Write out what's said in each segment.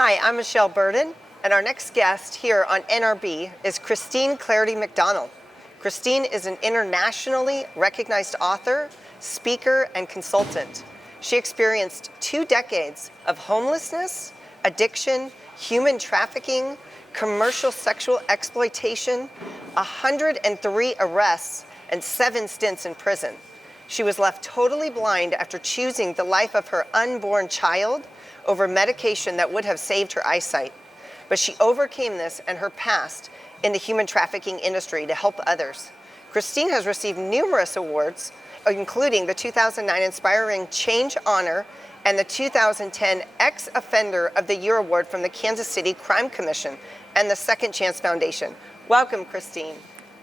Hi, I'm Michelle Burden, and our next guest here on NRB is Christine Clarity McDonald. Christine is an internationally recognized author, speaker, and consultant. She experienced 2 decades of homelessness, addiction, human trafficking, commercial sexual exploitation, 103 arrests, and 7 stints in prison. She was left totally blind after choosing the life of her unborn child over medication that would have saved her eyesight. But she overcame this and her past in the human trafficking industry to help others. Christine has received numerous awards, including the 2009 Inspiring Change Honor and the 2010 Ex-Offender of the Year Award from the Kansas City Crime Commission and the Second Chance Foundation. Welcome, Christine.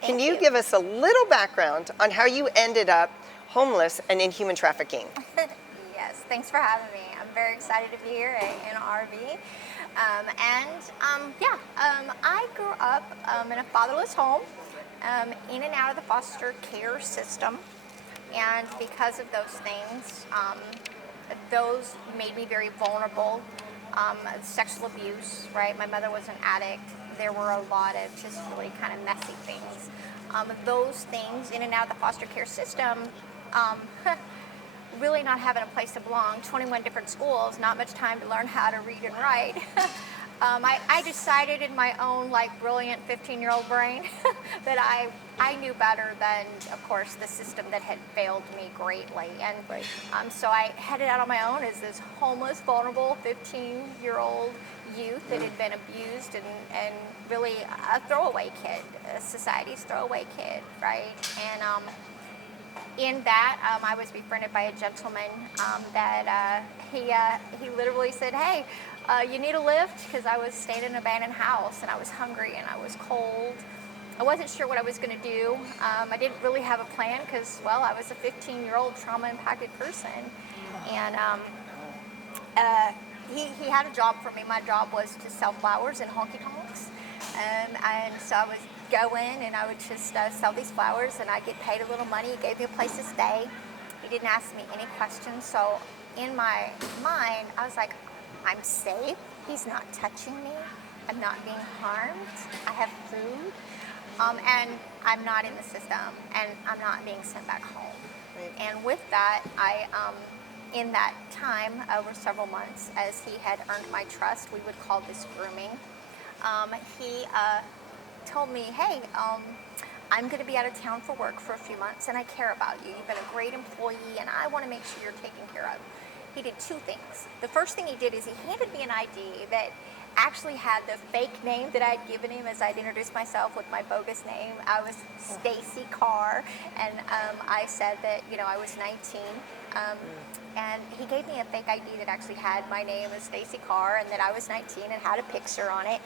Can you give us a little background on how you ended up homeless and in human trafficking? Yes, thanks for having me. I'm very excited to be here at NRB. I grew up in a fatherless home, in and out of the foster care system. And because of those things, those made me very vulnerable. Sexual abuse, right? My mother was an addict. There were a lot of just really kind of messy things. Those things in and out of the foster care system, really not having a place to belong, 21 different schools, not much time to learn how to read and write. I decided in my own brilliant 15-year-old brain that I knew better than, of course, the system that had failed me greatly. And so I headed out on my own as this homeless, vulnerable 15-year-old youth that had been abused and really a throwaway kid, society's throwaway kid, right? And in that, I was befriended by a gentleman that he literally said, "Hey, you need a lift?" Because I was staying in an abandoned house and I was hungry and I was cold. I wasn't sure what I was going to do. I didn't really have a plan because, well, I was a 15-year-old trauma-impacted person. And he had a job for me. My job was to sell flowers in honky-tonks. And so I would go in and I would just sell these flowers and I'd get paid a little money. He gave me a place to stay. He didn't ask me any questions. So in my mind, I was like, I'm safe. He's not touching me. I'm not being harmed. I have food. And I'm not in the system. And I'm not being sent back home. Right. And with that, in that time, over several months, as he had earned my trust, we would call this grooming. He told me, "Hey, I'm going to be out of town for work for a few months and I care about you. You've been a great employee and I want to make sure you're taken care of." He did 2 things. The first thing he did is he handed me an ID that actually had the fake name that I'd given him as I'd introduced myself with my bogus name. I was Stacy Carr, and I said that, I was 19. And he gave me a fake ID that actually had my name as Stacy Carr and that I was 19 and had a picture on it.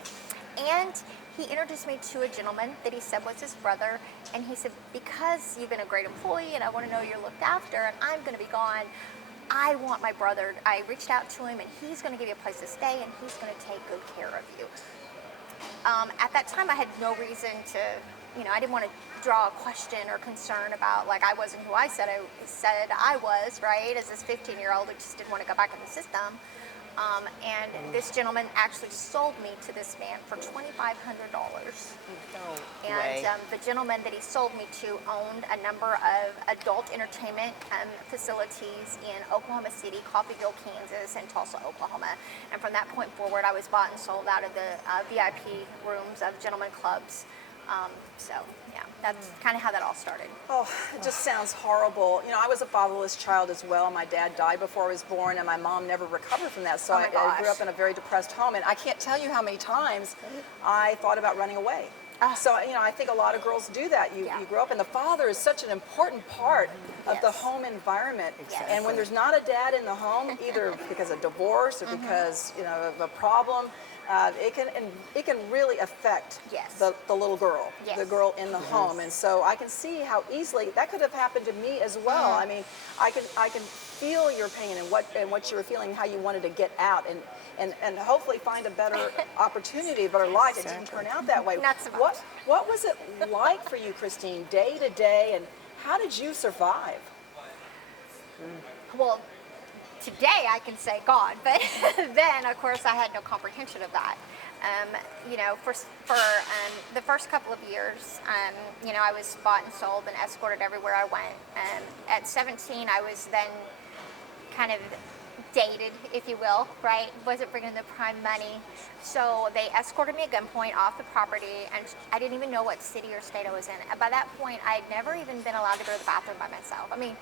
And he introduced me to a gentleman that he said was his brother. And he said, "Because you've been a great employee and I want to know you're looked after and I'm going to be gone, I want my brother." I reached out to him and he's going to give you a place to stay and he's going to take good care of you. At that time, I had no reason to, I didn't want to draw a question or concern about, I wasn't who I said I was, right? As this 15-year-old who just didn't want to go back in the system. And this gentleman actually sold me to this man for $2,500. And the gentleman that he sold me to owned a number of adult entertainment facilities in Oklahoma City, Coffeyville, Kansas, and Tulsa, Oklahoma. And from that point forward, I was bought and sold out of the VIP rooms of gentlemen clubs. That's kind of how that all started. Oh, it just sounds horrible. I was a fatherless child as well. My dad died before I was born, and my mom never recovered from that. So I grew up in a very depressed home, and I can't tell you how many times I thought about running away. So, I think a lot of girls do that. You grow up, and the father is such an important part of the home environment. Exactly. And when there's not a dad in the home, either because of divorce or because, of a problem, it can really affect the little girl, the girl in the home. And so I can see how easily that could have happened to me as well. I mean, I can feel your pain and what you were feeling, how you wanted to get out and hopefully find a better opportunity, a better life. It didn't turn out that way. Not so much. What was it like for you, Christine, day to day, and how did you survive? Well, today I can say God, but then of course I had no comprehension of that. You know, for the first couple of years, you know, I was bought and sold and escorted everywhere I went. At 17, I was then kind of dated, if you will, right? Wasn't bringing the prime money. So they escorted me at gunpoint off the property, and I didn't even know what city or state I was in. By that point, I had never even been allowed to go to the bathroom by myself. I mean,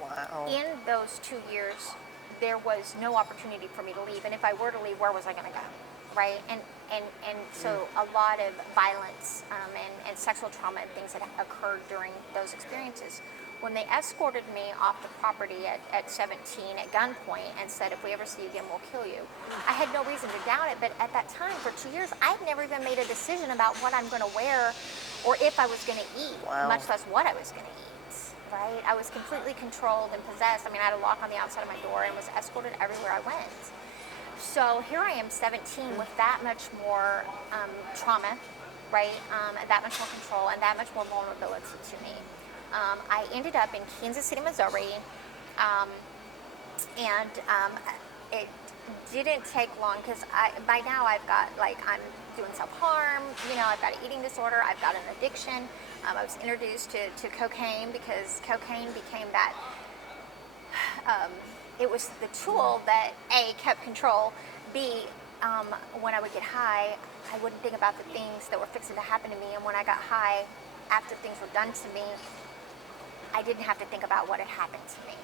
wow. In those 2 years, there was no opportunity for me to leave. And if I were to leave, where was I going to go? Right? And so a lot of violence and sexual trauma and things that occurred during those experiences. When they escorted me off the property at 17 at gunpoint and said, if we ever see you again, we'll kill you, I had no reason to doubt it. But at that time, for 2 years, I had never even made a decision about what I'm going to wear or if I was going to eat, much less what I was going to eat, right? I was completely controlled and possessed. I mean, I had a lock on the outside of my door and was escorted everywhere I went. So here I am, 17, with that much more trauma, right? That much more control and that much more vulnerability to me. I ended up in Kansas City, Missouri, and it didn't take long because by now I've got, like, I'm doing self-harm, you know, I've got an eating disorder, I've got an addiction. I was introduced to cocaine because cocaine became that, it was the tool that A, kept control, B, when I would get high, I wouldn't think about the things that were fixing to happen to me, and when I got high, after things were done to me, I didn't have to think about what had happened to me.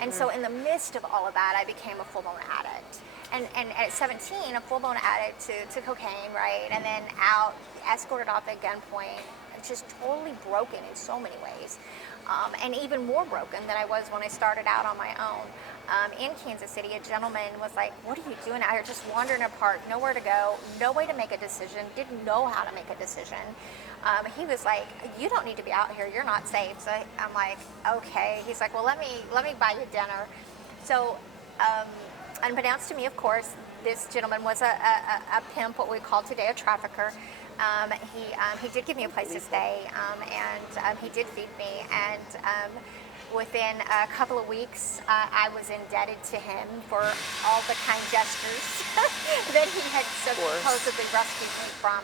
And so in the midst of all of that, I became a full-blown addict. And at 17, a full-blown addict to cocaine, right? And then out, escorted off at gunpoint, just totally broken in so many ways. And even more broken than I was when I started out on my own. In Kansas City, a gentleman was like, what are you doing out here? Just wandering apart, nowhere to go, no way to make a decision, didn't know how to make a decision. He was like, you don't need to be out here, you're not safe. So I'm like, okay. He's like, well, let me buy you dinner. So unbeknownst to me, of course, this gentleman was a pimp, what we call today a trafficker. He did give me a place to stay, and he did feed me. And within a couple of weeks, I was indebted to him for all the kind gestures that he had supposedly rescued me from.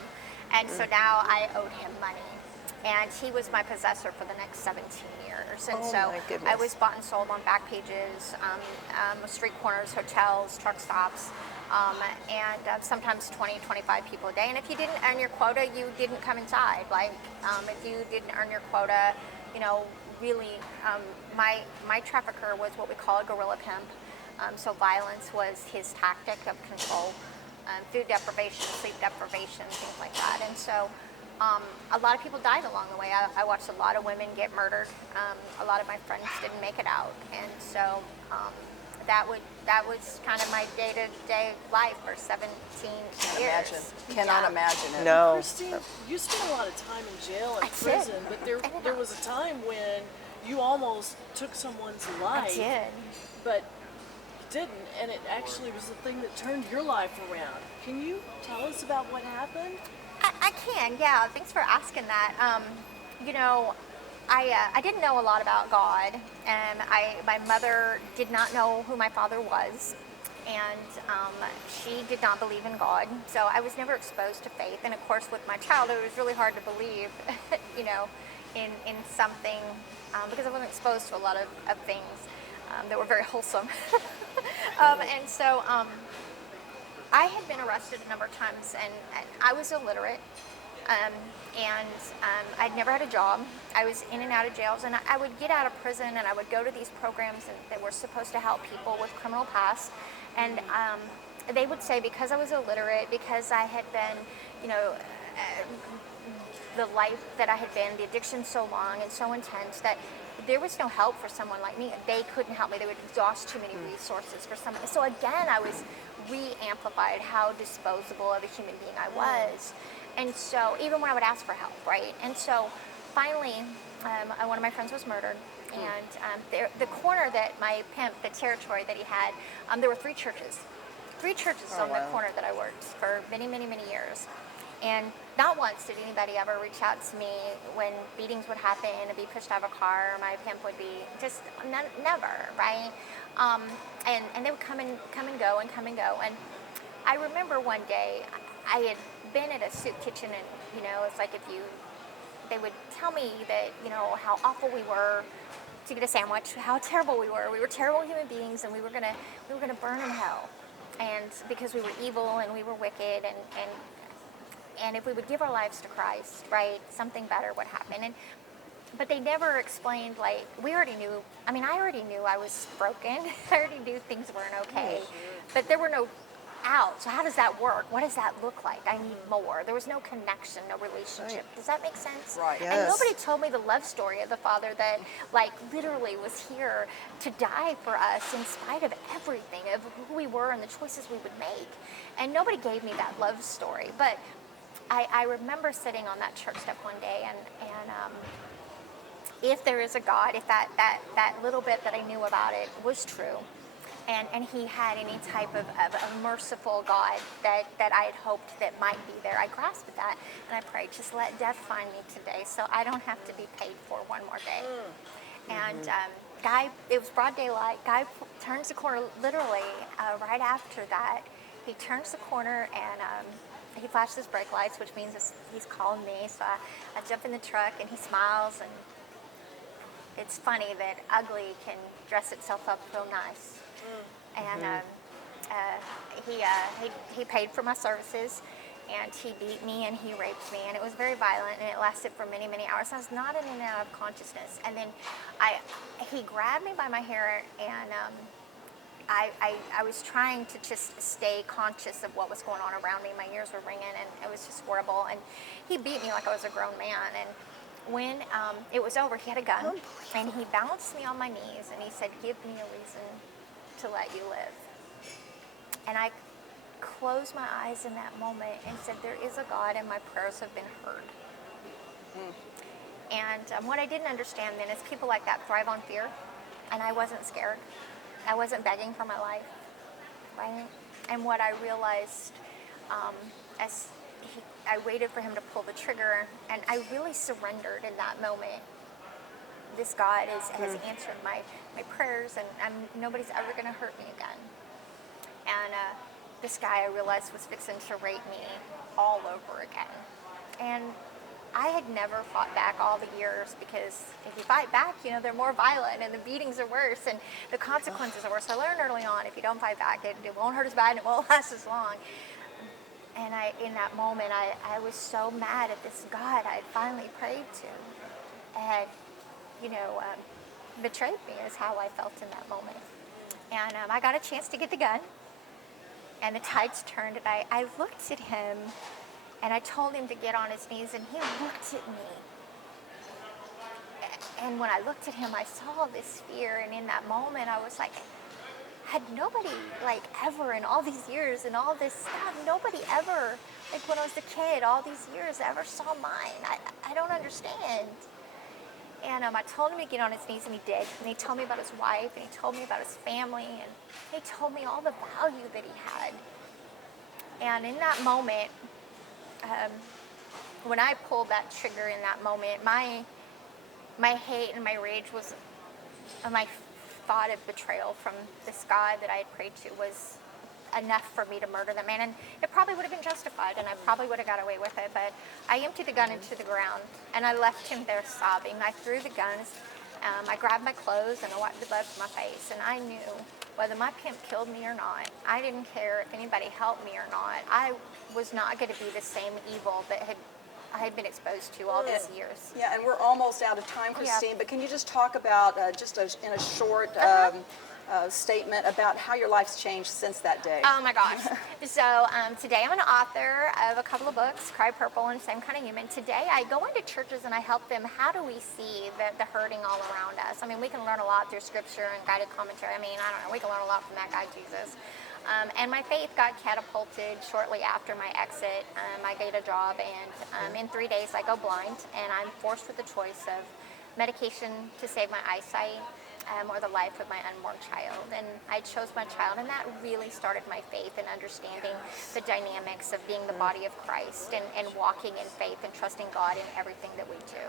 And so now I owed him money. And he was my possessor for the next 17 years. And so I was bought and sold on back pages, street corners, hotels, truck stops, and sometimes 20, 25 people a day. And if you didn't earn your quota, you didn't come inside. Like, if you didn't earn your quota, you know, really, my trafficker was what we call a guerrilla pimp. So violence was his tactic of control. Food deprivation, sleep deprivation, things like that. And so a lot of people died along the way. I watched a lot of women get murdered. A lot of my friends didn't make it out. And so that was kind of my day-to-day life for 17 years. Cannot imagine it. No. Christine, you spent a lot of time in jail and prison, but there was a time when you almost took someone's life. I did. But didn't, and it actually was the thing that turned your life around. Can you tell us about what happened? I can, yeah. Thanks for asking that. You know, I didn't know a lot about God, and my mother did not know who my father was, and she did not believe in God, so I was never exposed to faith. And of course, with my childhood, it was really hard to believe, you know, in something, because I wasn't exposed to a lot of things that were very wholesome. And so I had been arrested a number of times, and I was illiterate, and I'd never had a job. I was in and out of jails, and I would get out of prison, and I would go to these programs that were supposed to help people with criminal past, and they would say because I was illiterate, because I had been, you know, the life that I had been, the addiction so long and so intense, that there was no help for someone like me. They couldn't help me. They would exhaust too many resources for someone. So again, I was re-amplified how disposable of a human being I was. And so even when I would ask for help, right? And so finally, one of my friends was murdered. And the corner that my pimp, the territory that he had, there were three churches on the corner that I worked for many, many, many years. And not once did anybody ever reach out to me when beatings would happen and be pushed out of a car, or my pimp would be just never, right? And they would come and go and come and go. And I remember one day I had been at a soup kitchen, and it's like they would tell me that how awful we were to get a sandwich, how terrible we were. We were terrible human beings, and we were gonna burn in hell, and because we were evil and we were wicked, and if we would give our lives to Christ, right, something better would happen. But they never explained, like, we already knew. I mean, I already knew I was broken. I already knew things weren't okay, but there were no out. So how does that work? What does that look like? I need more. There was no connection, no relationship. Does that make sense? Right. Yes. And nobody told me the love story of the Father that, like, literally was here to die for us in spite of everything, of who we were and the choices we would make. And nobody gave me that love story. But I remember sitting on that church step one day, and if there is a God, if that little bit that I knew about it was true, and he had any type of a merciful God that I had hoped that might be there, I grasped that, and I prayed, just let death find me today so I don't have to be paid for one more day. And guy, it was broad daylight, guy turns the corner, literally right after that, he turns the corner, and he flashed his brake lights, which means he's calling me. So I jump in the truck, and he smiles, and it's funny that ugly can dress itself up real nice. And he paid for my services, and he beat me, and he raped me, and it was very violent, and it lasted for many, many hours. I was not in and out of consciousness. And then he grabbed me by my hair, and I was trying to just stay conscious of what was going on around me. My ears were ringing, and it was just horrible. And he beat me like I was a grown man. And when it was over, he had a gun, and he balanced me on my knees, and he said, "Give me a reason to let you live." And I closed my eyes in that moment and said, there is a God, and my prayers have been heard. And what I didn't understand then is people like that thrive on fear, and I wasn't scared. I wasn't begging for my life, right? And what I realized as I waited for him to pull the trigger, and I really surrendered in that moment. This God has answered my prayers, and nobody's ever going to hurt me again. And this guy, I realized, was fixing to rape me all over again. And I had never fought back all the years, because if you fight back, they're more violent, and the beatings are worse, and the consequences are worse. I learned early on, if you don't fight back, it won't hurt as bad, and it won't last as long. And in that moment, I was so mad at this God I had finally prayed to, and betrayed me, is how I felt in that moment. And I got a chance to get the gun, and the tides turned, and I looked at him, and I told him to get on his knees, and he looked at me. And when I looked at him, I saw this fear, and in that moment, I was like, had nobody, ever in all these years and all this stuff, nobody ever, when I was a kid, all these years, ever saw mine. I don't understand. And I told him to get on his knees, and he did. And he told me about his wife, and he told me about his family, and he told me all the value that he had. And in that moment, when I pulled that trigger in that moment, my hate and my rage was, my thought of betrayal from this God that I had prayed to was enough for me to murder that man. And it probably would have been justified, and I probably would have got away with it, but I emptied the gun into the ground, and I left him there sobbing. I threw the guns, I grabbed my clothes, and I wiped the blood from my face, and I knew whether my pimp killed me or not, I didn't care if anybody helped me or not, I was not going to be the same evil that I had been exposed to all these years. Yeah, and we're almost out of time, Christine, but can you just talk about, in a short statement, about how your life's changed since that day? Oh my gosh. So today I'm an author of a couple of books, Cry Purple and Same Kind of Human. Today I go into churches and I help them, how do we see the hurting all around us? I mean, we can learn a lot through scripture and guided commentary. I mean, I don't know, we can learn a lot from that guy, Jesus. And my faith got catapulted shortly after my exit. I get a job, and in 3 days I go blind, and I'm forced with the choice of medication to save my eyesight, or the life of my unborn child. And I chose my child, and that really started my faith and understanding the dynamics of being the body of Christ and walking in faith and trusting God in everything that we do.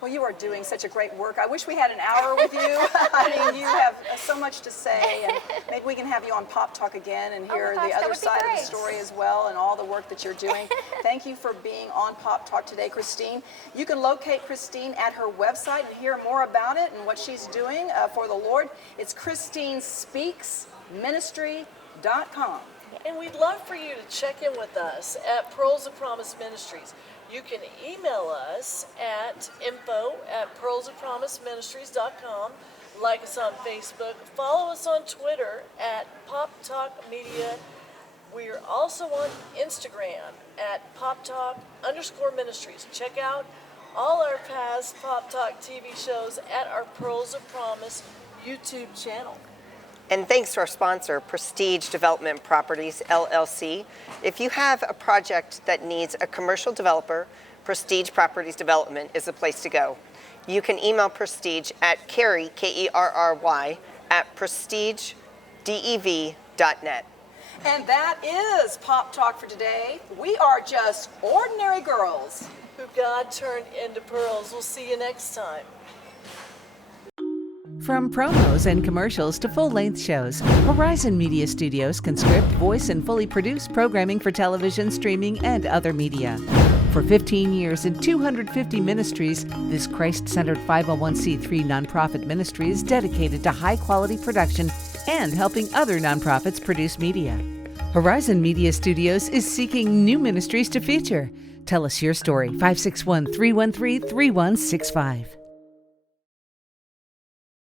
Well, you are doing such a great work. I wish we had an hour with you. I mean, you have so much to say, and maybe we can have you on Pop Talk again and hear the other side of the story as well, and all the work that you're doing. Thank you for being on Pop Talk today, Christine. You can locate Christine at her website and hear more about it and what she's doing for the Lord. It's ChristineSpeaksMinistry.com. And we'd love for you to check in with us at Pearls of Promise Ministries. You can email us at info@pearlsofpromiseministries.com, like us on Facebook, follow us on Twitter at Pop Talk Media. We are also on Instagram at PopTalk_Ministries. Check out all our past Pop Talk TV shows at our Pearls of Promise YouTube channel. And thanks to our sponsor, Prestige Development Properties, LLC. If you have a project that needs a commercial developer, Prestige Properties Development is the place to go. You can email Prestige at Kerry, Kerry, at prestigedev.net. And that is Pop Talk for today. We are just ordinary girls who God turned into pearls. We'll see you next time. From promos and commercials to full-length shows, Horizon Media Studios can script, voice, and fully produce programming for television, streaming, and other media. For 15 years and 250 ministries, this Christ-centered 501c3 nonprofit ministry is dedicated to high-quality production and helping other nonprofits produce media. Horizon Media Studios is seeking new ministries to feature. Tell us your story, 561-313-3165.